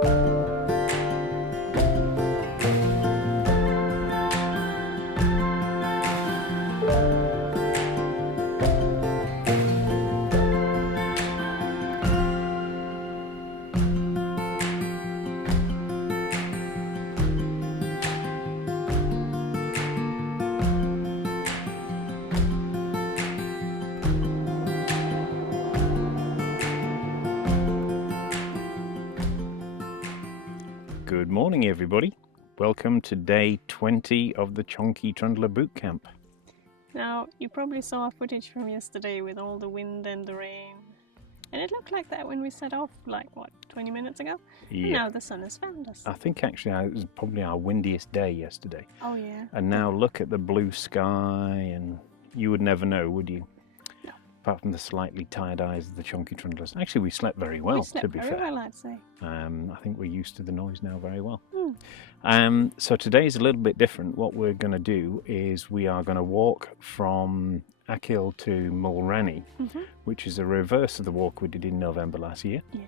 Good morning, everybody. Welcome to day 20 of the Chonky Trundler Boot Camp. Now, you probably saw our footage from yesterday with all the wind and the rain. And it looked like that when we set off, 20 minutes ago? Yeah. And now the sun has found us. I think actually it was probably our windiest day yesterday. Oh, yeah. And now look at the blue sky, and you would never know, would you? No. Apart from the slightly tired eyes of the Chonky Trundlers. Actually, we slept very well, to be fair. Well, I'd say. I think we're used to the noise now very well. Mm. So today's a little bit different. What we're going to do is we are going to walk from Achill to Mulrenny, which is a reverse of the walk we did in November last year. Yeah.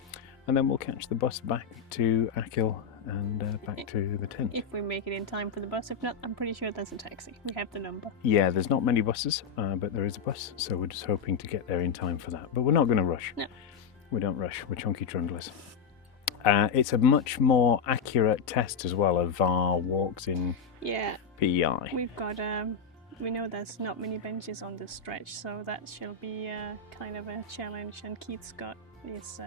And then we'll catch the bus back to Achill and back to the tent. If we make it in time for the bus. If not, I'm pretty sure there's a taxi. We have the number. Yeah, there's not many buses, but there is a bus. So we're just hoping to get there in time for that. But we're not going to rush. No. We don't rush. We're Chonky Trundlers. It's a much more accurate test as well of our walks in PEI. We've got, we know there's not many benches on this stretch, so that shall be kind of a challenge. And Keith's got this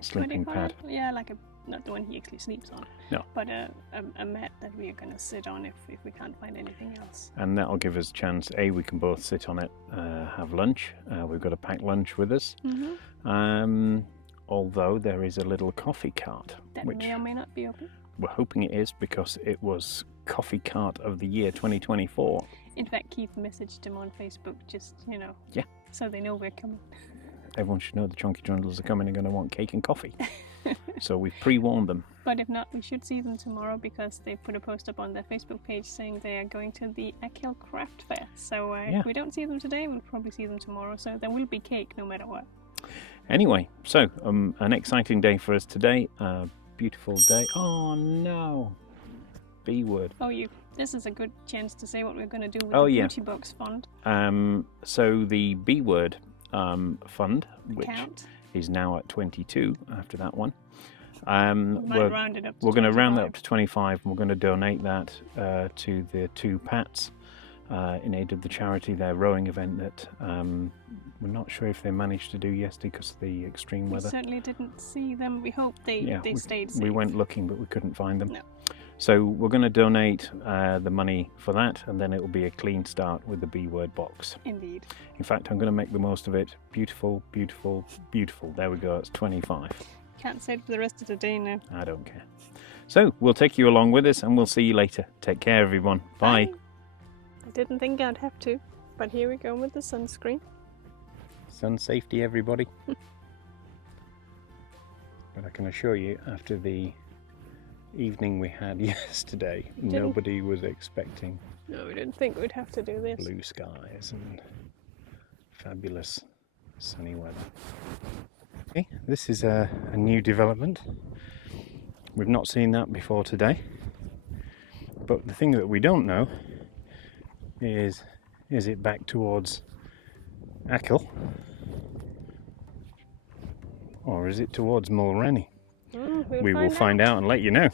Sleeping pad. Yeah, not the one he actually sleeps on. No. But a mat that we are going to sit on if we can't find anything else. And that'll give us a chance, we can both sit on it, have lunch. We've got a packed lunch with us. Although there is a little coffee cart. That which may or may not be open. We're hoping it is because it was Coffee Cart of the Year 2024. In fact, Keith messaged him on Facebook just, Yeah. so they know we're coming. Everyone should know the Chonky Trundlers are coming and going to want cake and coffee. So we've pre-warned them. But if not, we should see them tomorrow because they put a post up on their Facebook page saying they are going to the Achill Craft Fair. So if we don't see them today, we'll probably see them tomorrow. So there will be cake no matter what. Anyway, so an exciting day for us today. Beautiful day. Oh no, B word. Oh, this is a good chance to say what we're going to do with the Beauty Box Fund. So the B word fund, which Count. is now at 22 after that one. We're going to round that up to 25, and we're going to donate that to the two Pats in aid of the charity, their rowing event that we're not sure if they managed to do yesterday because of the extreme weather. We certainly didn't see them. We hope they stayed safe. We went looking, but we couldn't find them. No. So we're going to donate the money for that, and then it will be a clean start with the B word box. Indeed. In fact, I'm going to make the most of it. Beautiful, beautiful, beautiful. There we go. It's 25. Can't say it for the rest of the day now. I don't care. So we'll take you along with us, and we'll see you later. Take care, everyone. Bye. Bye. I didn't think I'd have to, but here we go with the sunscreen. Sun safety, everybody. But I can assure you, after the evening we had yesterday, nobody was expecting. No, we didn't think we'd have to do this. Blue skies and fabulous sunny weather. Okay, this is a new development. We've not seen that before today. But the thing that we don't know is it back towards Achill or is it towards Mulrenny? We will find out and let you know.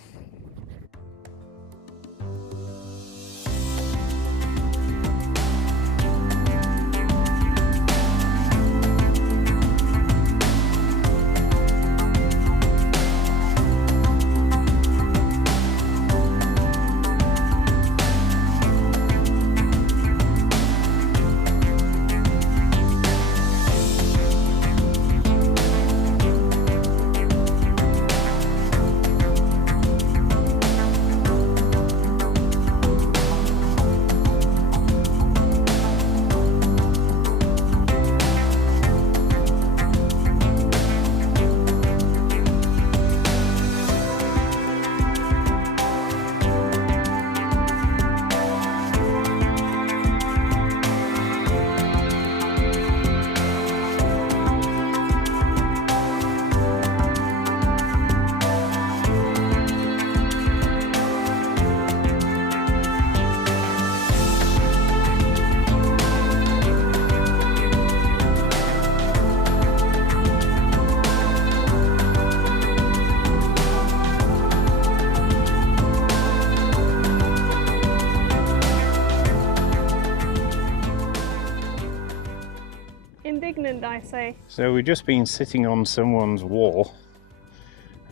I say. So we've just been sitting on someone's wall,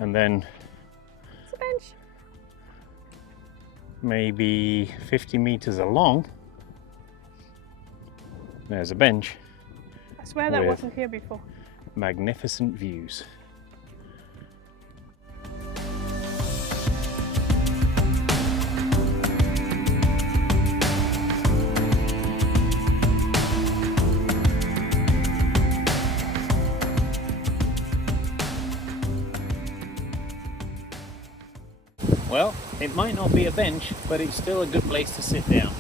and then It's a bench. maybe 50 meters along, there's a bench. I swear that with wasn't here before. magnificent views. Well, it might not be a bench, but it's still a good place to sit down.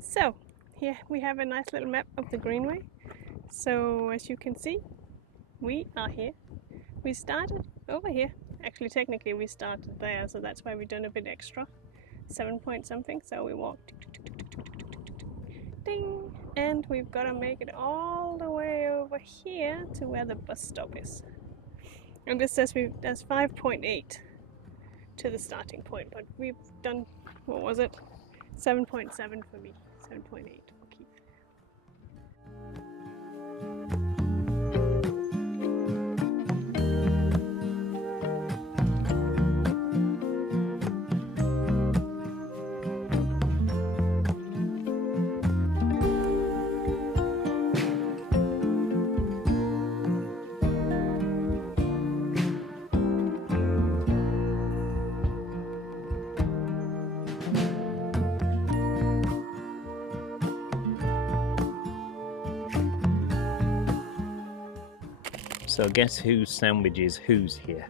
So, here we have a nice little map of the Greenway. So, as you can see, we are here. We started over here. Actually, technically we started there, so that's why we've done a bit extra. 7 point something, so we walked ding, and we've got to make it all the way over here to where the bus stop is. And this says there's 5.8 to the starting point, but we've done, what was it? 7.7 for me, 7.8 for Keith. So guess whose sandwich is whose here?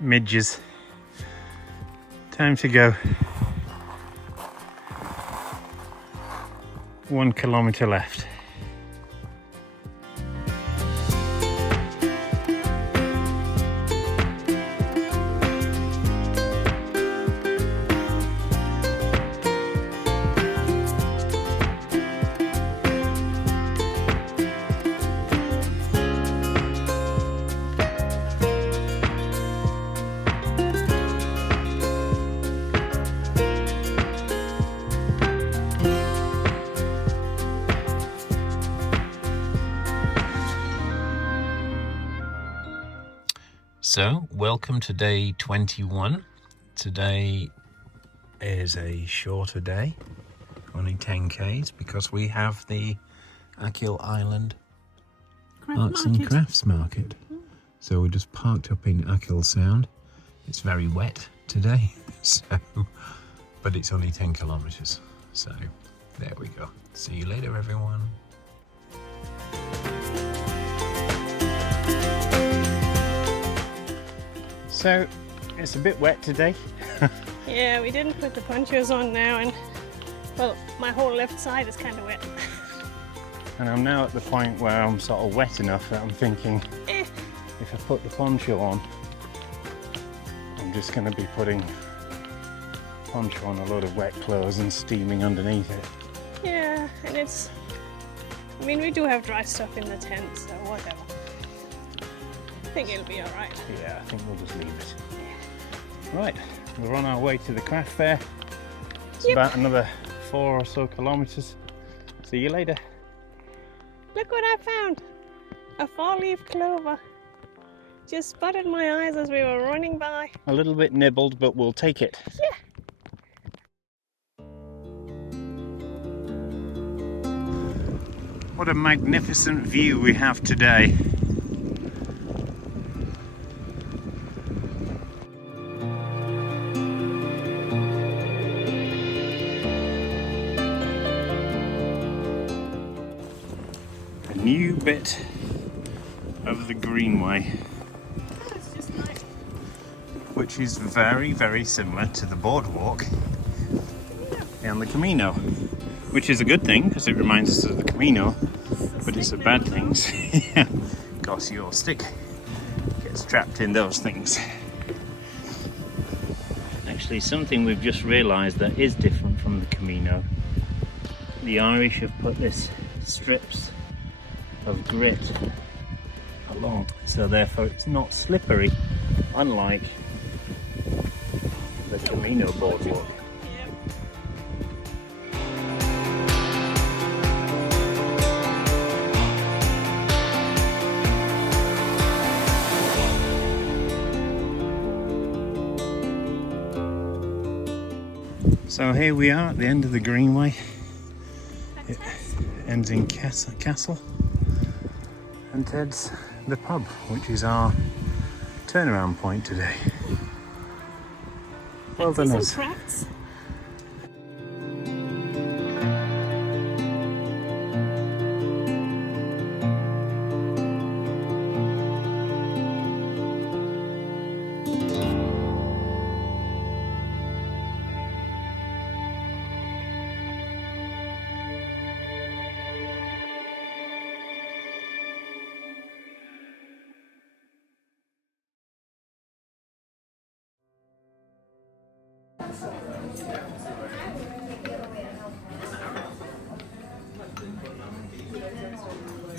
midges. Time to go. 1 kilometre left. So, welcome to day 21. Today is a shorter day, only 10 k's, because we have the Achill Island Arts and Crafts Market. So we just parked up in Achill Sound. It's very wet today, so, but it's only 10 kilometres. So there we go. See you later, everyone. So it's a bit wet today. Yeah, we didn't put the ponchos on now, and well, my whole left side is kind of wet. And I'm now at the point where I'm sort of wet enough that I'm thinking, if I put the poncho on, I'm just going to be putting poncho on a load of wet clothes and steaming underneath it. Yeah, and it's, I mean, we do have dry stuff in the tent, so whatever. I think it'll be alright. Yeah, I think we'll just leave it. Right, we're on our way to the craft fair. It's about another 4 or so kilometres. See you later. Look what I found! A 4-leaf clover. Just spotted my eyes as we were running by. A little bit nibbled, but we'll take it. Yeah. What a magnificent view we have today. A new bit of the greenway, It's just nice. which is very, very similar to the boardwalk and the Camino, which is a good thing because it reminds us of the Camino, but it's a bad thing because your stick gets trapped in those things. Actually, something we've just realised that is different from the Camino. The Irish have put this strips of grit along, so therefore it's not slippery, unlike the Camino boardwalk. Yep. So here we are at the end of the greenway. It ends in Castle, and Ted's the pub, which is our turnaround point today. Well done us. Crafts.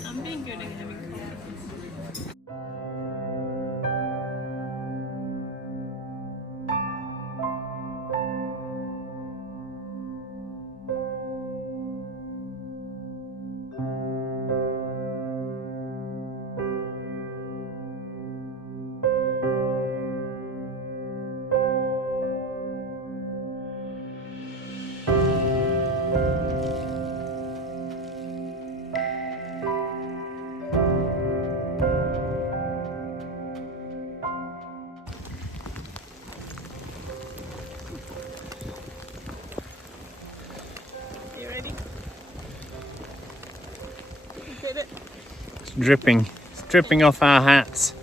I'm being good at having coffee. You ready? You did it. It's dripping. It's dripping off our hats.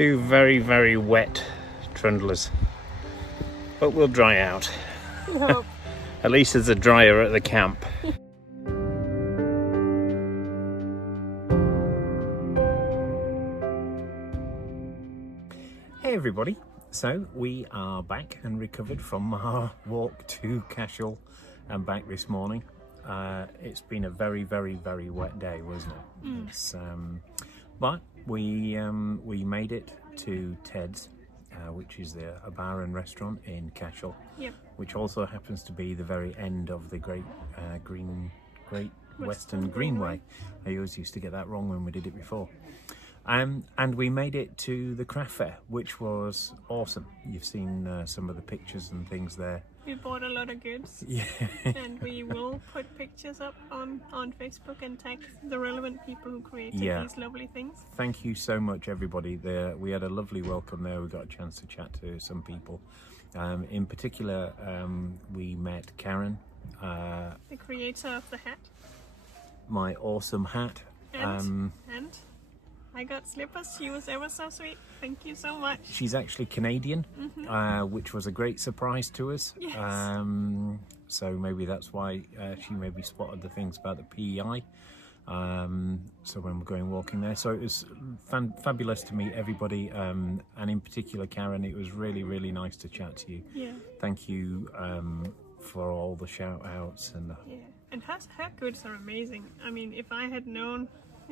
Two very, very wet trundlers. But we'll dry out. No. At least there's a dryer at the camp. Hey everybody. So we are back and recovered from our walk to Achill and back this morning. It's been a very, very, very wet day, wasn't it? It's, but we made it to Ted's, which is a bar and restaurant in Achill, Yep. which also happens to be the very end of the Great Western Greenway. I always used to get that wrong when we did it before. And we made it to the craft fair, which was awesome. You've seen some of the pictures and things there. We bought a lot of goods. Yeah. And we will put pictures up on Facebook and tag the relevant people who created these lovely things. Thank you so much, everybody. There, we had a lovely welcome there. We got a chance to chat to some people. In particular, we met Karen, The creator of the hat. my awesome hat. And I got slippers. She was ever so sweet. Thank you so much. She's actually Canadian, which was a great surprise to us. Yes. So maybe that's why she maybe spotted the things about the PEI. So when we're going walking there, so it was fabulous to meet everybody, and in particular Karen. It was really, really nice to chat to you. Yeah. Thank you for all the shout outs and And her goods are amazing. I mean,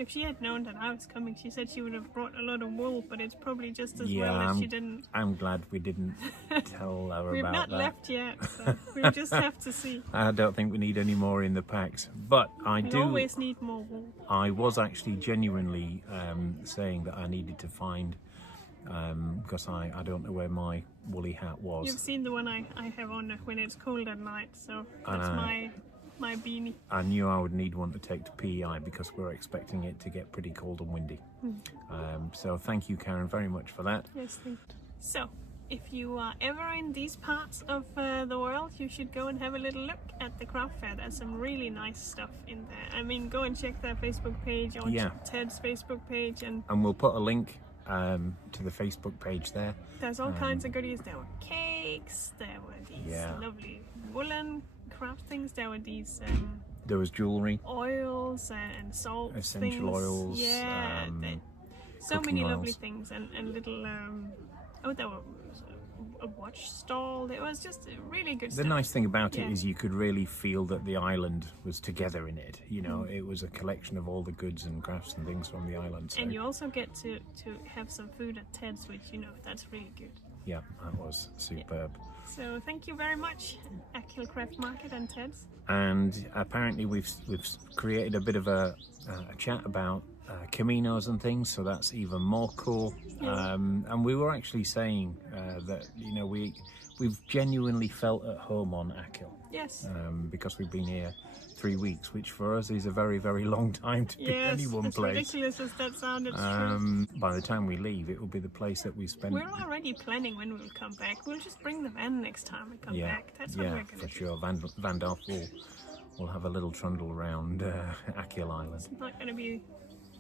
if she had known that I was coming, she said she would have brought a lot of wool, but it's probably just as well that she didn't. I'm glad we didn't tell her We've about not that. left yet, so we just have to see. I don't think we need any more in the packs, but We always need more wool. I was actually genuinely saying that I needed to find, because I don't know where my woolly hat was. You've seen the one I have on when it's cold at night, so that's my beanie. I knew I would need one to take to PEI because we're expecting it to get pretty cold and windy. So thank you, Karen, very much for that. Yes, thank you. So, if you are ever in these parts of the world, you should go and have a little look at the craft fair. There's some really nice stuff in there. I mean, go and check their Facebook page or Ted's Facebook page, and we'll put a link to the Facebook page there. There's all kinds of goodies. There were cakes, there were these lovely woolen craft things, there were these there was jewellery, oils and salts, essential oils, so many oils. lovely things, and little there was a watch stall. It was just really good stuff. The nice thing about it is you could really feel that the island was together in it. You know, it was a collection of all the goods and crafts and things from the island. So. And you also get to have some food at Ted's, which, that's really good. Yeah, that was superb. So thank you very much, Achill Craft Market and Ted's. And apparently we've created a bit of a chat about caminos and things, so that's even more cool. And we were actually saying that we've genuinely felt at home on Achill. Yes. Because we've been here 3 weeks, which for us is a very, very long time to be any one place. As ridiculous as that sounded, true. By the time we leave, it will be the place that we spend. We're already planning when we'll come back. We'll just bring the van next time we come back. That's what we're going to do. For sure. Van Darf will have a little trundle around Achill Island. It's not going to be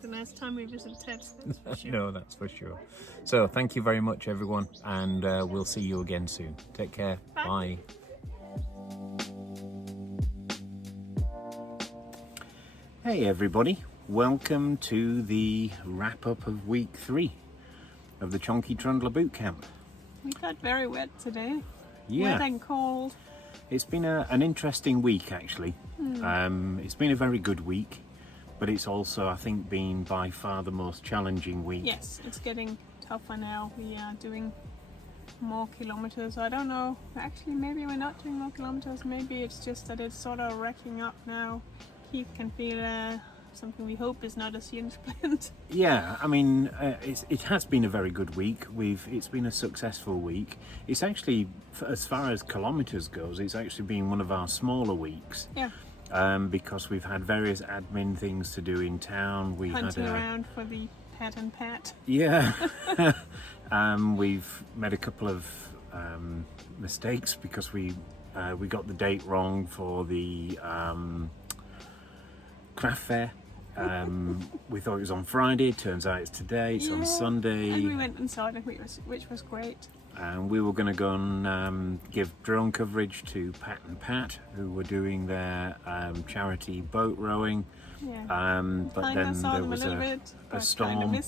the last time we visit Ted's, that's for sure. No, that's for sure. So thank you very much, everyone, and we'll see you again soon. Take care. Bye. Hey everybody, welcome to the wrap-up of week 3 of the Chonky Trundler Boot Camp. We got very wet today. Yeah. Wet and cold. It's been an interesting week, actually. It's been a very good week, but it's also, I think, been by far the most challenging week. Yes, it's getting tougher now. We are doing more kilometers. I don't know. Actually, maybe we're not doing more kilometers. Maybe it's just that it's sort of racking up now. Keith can feel something we hope is not a shin splint. Yeah, I mean, it has been a very good week. It's been a successful week. It's actually, as far as kilometres goes, it's actually been one of our smaller weeks. Yeah. Because we've had various admin things to do in town. We hunting around for the pat and pat. Yeah. We've made a couple of mistakes because we got the date wrong for the craft fair. We thought it was on Friday, turns out it's today, it's on Sunday. And we went and saw it, which was great. And we were going to go and give drone coverage to Pat and Pat, who were doing their charity boat rowing. Yeah. But then there was a storm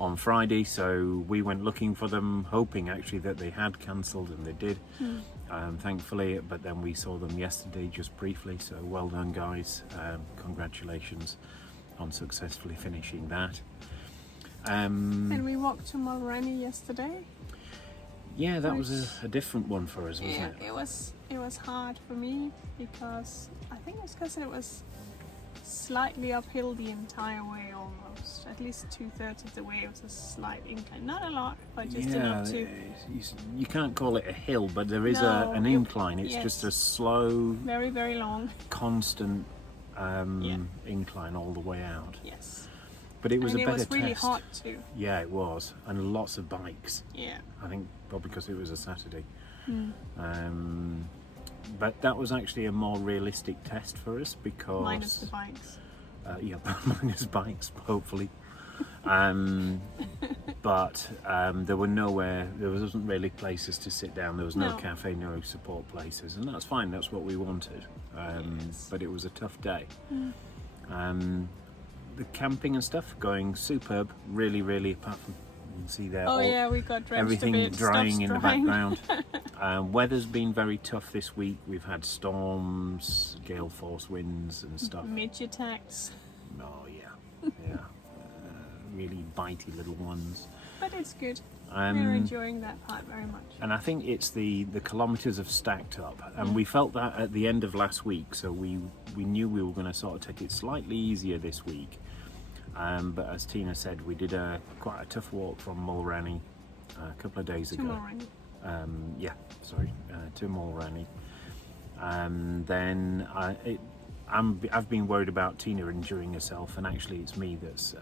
on Friday, so we went looking for them, hoping actually that they had cancelled, and they did, thankfully. But then we saw them yesterday just briefly, so well done, guys. Congratulations on successfully finishing that. And we walked to Mulrenny yesterday. Yeah, that was a different one for us, wasn't it? It was hard for me because I think it's because it was slightly uphill the entire way almost. At least 2/3 of the way it was a slight incline. Not a lot, but just enough to... You can't call it a hill, but there is an incline. It's just a slow... Very, very long. Constant incline all the way out. Yes. But it was a better test. It was really hot too. Yeah, it was. And lots of bikes. Yeah. I think probably because it was a Saturday. But that was actually a more realistic test for us because... Minus the bikes. Minus bikes, hopefully. But there wasn't really places to sit down. There was no cafe, no support places. And that's fine, that's what we wanted. But it was a tough day. The camping and stuff going superb, really, really, apart from you can see there we got drenched everything a bit. drying in the background. Weather's been very tough this week. We've had storms, gale force winds and stuff. Midge attacks. Oh yeah, really bitey little ones. But it's good. We're enjoying that part very much. And I think it's the kilometres have stacked up, and we felt that at the end of last week, so we knew we were going to sort of take it slightly easier this week. But as Tina said, we did quite a tough walk from Mulrenny a couple of days ago. To Mulrenny. Then I've been worried about Tina injuring herself, and actually it's me that's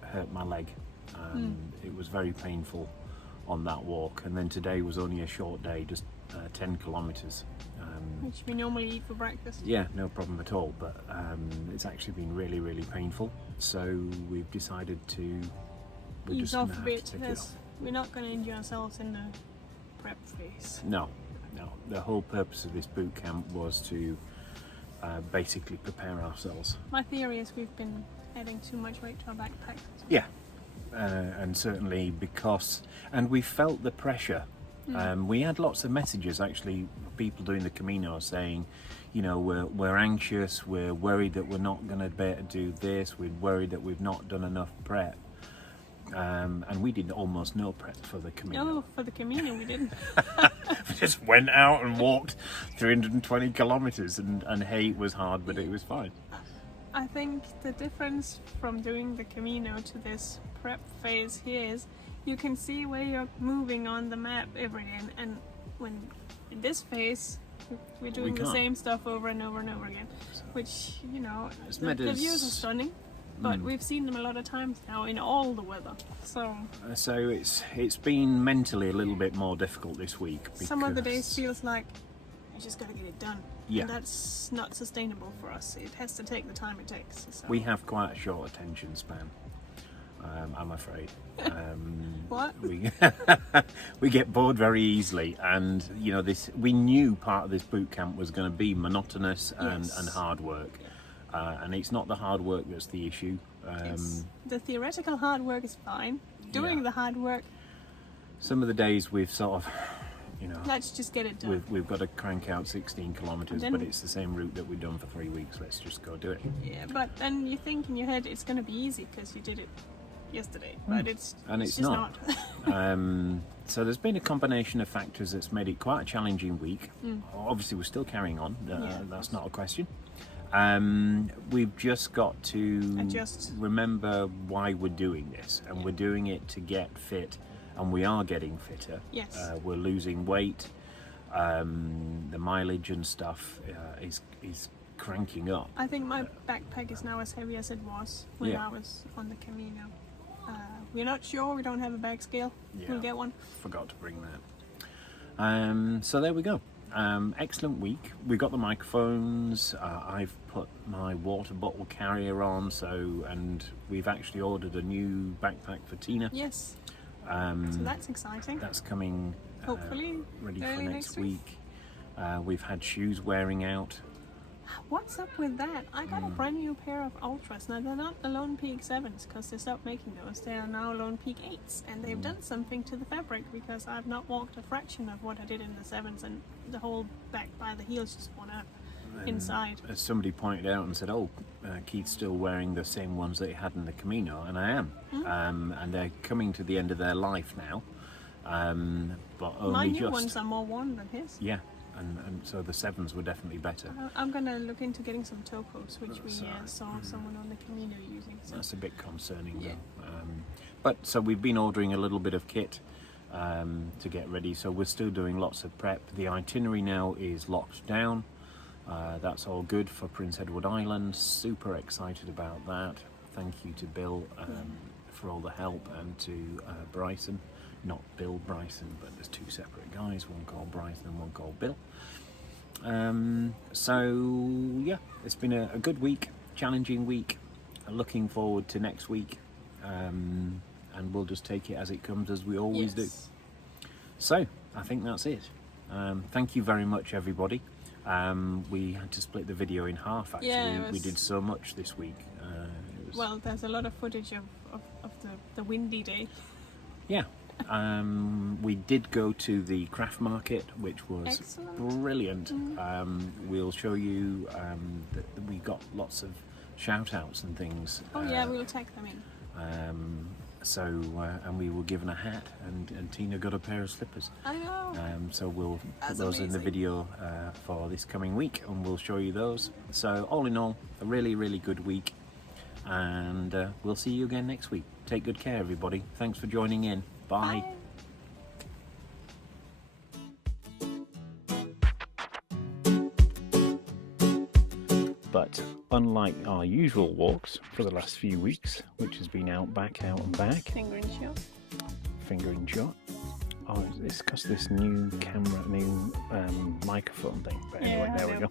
hurt my leg. It was very painful on that walk, and then today was only a short day, just 10 kilometres. Which we normally eat for breakfast. Yeah, no problem at all, but it's actually been really, really painful. So we've decided to ease off a bit. We're not going to injure ourselves in the prep phase. No. The whole purpose of this boot camp was to basically prepare ourselves. My theory is we've been adding too much weight to our backpack. Yeah, and certainly and we felt the pressure. We had lots of messages, actually, people doing the Camino saying, we're anxious, we're worried that we're not going to be able to do this, we're worried that we've not done enough prep. And we did almost no prep for the Camino. No, for the Camino we didn't. We just went out and walked 320 kilometres, and hey, it was hard, but it was fine. I think the difference from doing the Camino to this prep phase here is you can see where you're moving on the map every day, and when in this phase we're doing the same stuff over and over and over again, which the views are stunning, but we've seen them a lot of times now in all the weather. So it's been mentally a little bit more difficult this week. Some of the days feels like you just got to get it done. Yeah. And that's not sustainable for us. It has to take the time it takes. So. We have quite a short attention span. I'm afraid. What? We get bored very easily, and we knew part of this boot camp was going to be monotonous and hard work, and it's not the hard work that's the issue. The theoretical hard work is fine. Doing the hard work. Some of the days we've sort of, let's just get it done. We've got to crank out 16 kilometres, but it's the same route that we've done for 3 weeks. Let's just go do it. Yeah, but then you think in your head it's going to be easy because you did it yesterday, but it's just not. So there's been a combination of factors that's made it quite a challenging week. Obviously we're still carrying on, that's not a question. We've just got to remember why we're doing this, and we're doing it to get fit, and we are getting fitter. Yes. We're losing weight, the mileage and stuff is cranking up. I think my backpack is now as heavy as it was when I was on the Camino. We're not sure, we don't have a bag scale. We'll get one. Forgot to bring that. So there we go. excellent week. We got the microphones. I've put my water bottle carrier on, and we've actually ordered a new backpack for Tina. Yes. So that's exciting. That's coming. Hopefully ready for early next week. We've had shoes wearing out. What's up with that? I got a brand new pair of Ultras. Now they're not the Lone Peak 7s because they stopped making those. They are now Lone Peak 8s, and they've done something to the fabric because I've not walked a fraction of what I did in the 7s, and the whole back by the heels just went up inside. As somebody pointed out and said, Keith's still wearing the same ones that he had in the Camino, and I am. And they're coming to the end of their life now. But only My new ones are more worn than his. Yeah. And so the 7s were definitely better. I'm going to look into getting some topos, which we saw someone on the Camino using. So. That's a bit concerning, though. But so we've been ordering a little bit of kit to get ready. So we're still doing lots of prep. The itinerary now is locked down. That's all good for Prince Edward Island. Super excited about that. Thank you to Bill for all the help, and to Bryson. Not Bill Bryson, but there's two separate guys, one called Bryson and one called Bill. So yeah, it's been a good week, challenging week. Looking forward to next week, and we'll just take it as it comes, as we always do. So I think that's it. Thank you very much, everybody. We had to split the video in half, actually. Yeah, we did so much this week. Well, there's a lot of footage of the windy day. Yeah. We did go to the craft market, which was brilliant. We'll show you that we got lots of shout outs and things. We'll tag them in. And we were given a hat, and Tina got a pair of slippers. I know. So we'll put those in the video for this coming week, and we'll show you those. So all in all, a really, really good week, and we'll see you again next week. Take good care, everybody. Thanks for joining in. Bye. But unlike our usual walks for the last few weeks, which has been out and back. Finger in shot. Oh, it's because this new camera, new microphone thing. But anyway, there we go.